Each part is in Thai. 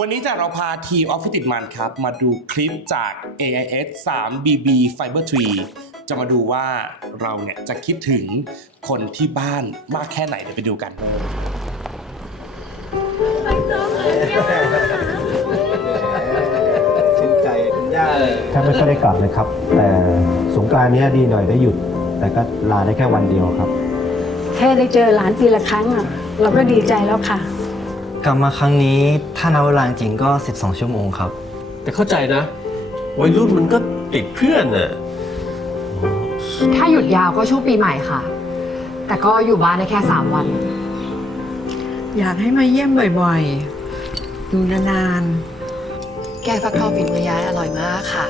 วันนี้จะเราพาทีมออฟฟิศติดมันครับ มาดูคลิปจาก AIS 3 BB Fiber 3จะมาดูว่าเราเนี่ยจะคิดถึงคนที่บ้านมากแค่ไหนเดี๋ยวไปดูกันชื่นใจคุณย่าเลยแทบไม่ค่อยได้กลับเลยครับ แต่สงกรานต์เนี้ยดีหน่อยได้หยุด แต่ก็ลาได้แค่วันเดียวครับ แค่ได้เจอหลานปีละครั้งอะเราก็ดีใจแล้วค่ะ กลับมาครั้งนี้ถ้านับเวลาจริงๆก็ 12 ชั่วโมงครับ แต่เข้าใจนะวัยรุ่นมันก็ติดเพื่อนน่ะถ้าหยุดยาวก็ช่วงปีใหม่ค่ะ แต่ก็อยู่บ้านได้แค่ 3 วัน อยากให้มาเยี่ยมบ่อยๆ ดูนานแกงฟักทองฝีมือยายอร่อยมากค่ะ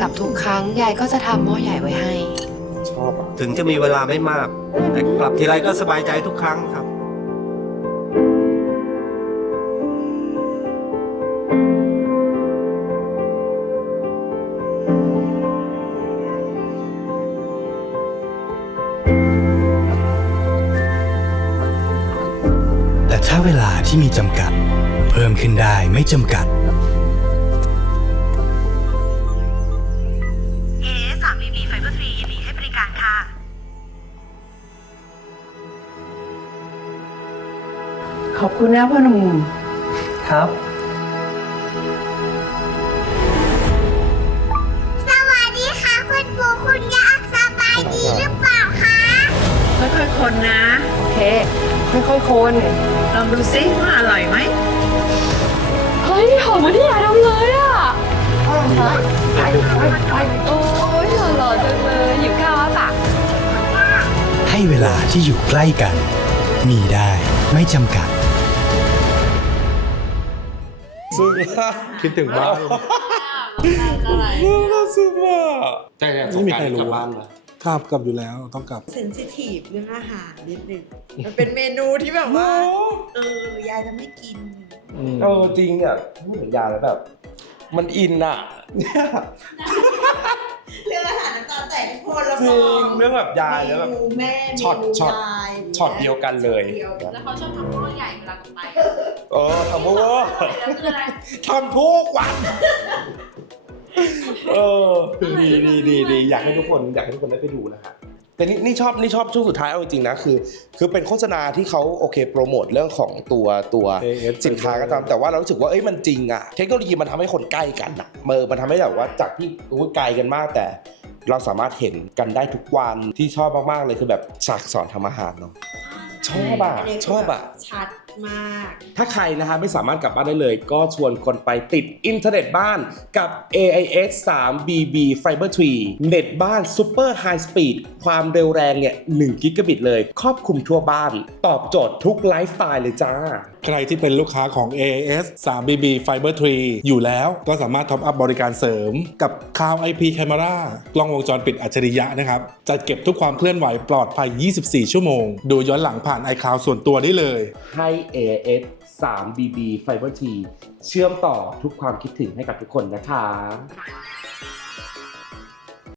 กับทุกครั้งยายก็จะทำหม้อใหญ่ไว้ให้ชอบอะถึงจะมีเวลาไม่มาก แต่กลับทีไรก็สบายใจทุกครั้งครับ แต่ถ้าเวลาที่มีจำกัด เพิ่มขึ้นได้ไม่จำกัด เอสามบีบีไฟเบอร์ทรียินดีให้บริการค่ะ ขอบคุณนะพ่อหนุ่มครับ ค่อยๆคนลองดูซิว่าอร่อยไหมเฮ้ยหอมเหมือนที่ยายทำเลยอะโอ้ยหล่อๆจังเลยหิวข้าวอะปะให้เวลาที่อยู่ใกล้กัน มีได้ไม่จำกัด ซึ้งมากคิดถึงบ้านซึ้งมากแต่เนี่ยสงไม่มีกรานใครต์รู้กลับบ้านเหร อครับกลับอยู่แล้วต้องกลับ เซนซิทีฟเรื่องอาหารนิดนึงมันเป็นเมนูที่แบบว่า เออยายจะไม่กินเออจริงอะพูดถึงยาแล้วแบบ มันอินอะเนี่ยเรื่องอาหารน้ำตาแตกทุกคนแล้วจริงเรื่องแบบยายแล้วแบบเมนูแม่ช็อตเมนูช็อตยายช็อตเดียวกันเลยช็อตดีวกันแล้วเขาชอบทำหม้อใหญ่เวลาไปเออทำเพราะว่าแล้วคืออะไร ทำทุกวัน เออดีดีดีดีอยากให้ทุกคนอยากให้ทุกคนได้ไปดูนะครับแต่นี่นี่ชอบนี่ชอบช่วงสุดท้ายเอาจริงๆนะคือ คือเป็นโฆษณาที่เขาโอเคโปรโมทเรื่องของตัวตัว AS สินค้าก็ตามแต่ว่าเรารู้สึกว่าเอ้ยมันจริงอะเทคโนโลยีมันทำให้คนใกล้กันอะเมอมันทำให้แบบว่าจากที่รู้ไกลกันมากแต่ เราสามารถเห็นกันได้ทุกวันที่ชอบมากๆเลยคือแบบฉากสอนทำอาหารเนาะชอบอะนนี้ชอบอะชัดมาก ถ้าใครนะฮะไม่สามารถกลับบ้านได้เลย ก็ชวนคนไปติดอินเทอร์เน็ตบ้านกับ AIS 3 BB Fiber 3 เน็ตบ้าน Super High Speed ความเร็วแรงเนี่ย1กิกะบิตเลย ครอบคลุมทั่วบ้าน ตอบโจทย์ทุกไลฟ์สไตล์เลยจ้า ใครที่เป็นลูกค้าของ AAS 3 BB Fiber 3 อยู่แล้วก็สามารถท็อปอัพบริการเสริม กับ Cloud IP Camera กล้องวงจรปิดอัจฉริยะนะครับจัดเก็บทุกความเคลื่อนไหวปลอดภัย 24 ชั่วโมง ดูย้อนหลังผ่าน iCloud ส่วนตัวได้เลยใ้ AS 3 BB Fiber T เชื่อมต่อทุกความคิดถึงให้กับทุกคนนะคะ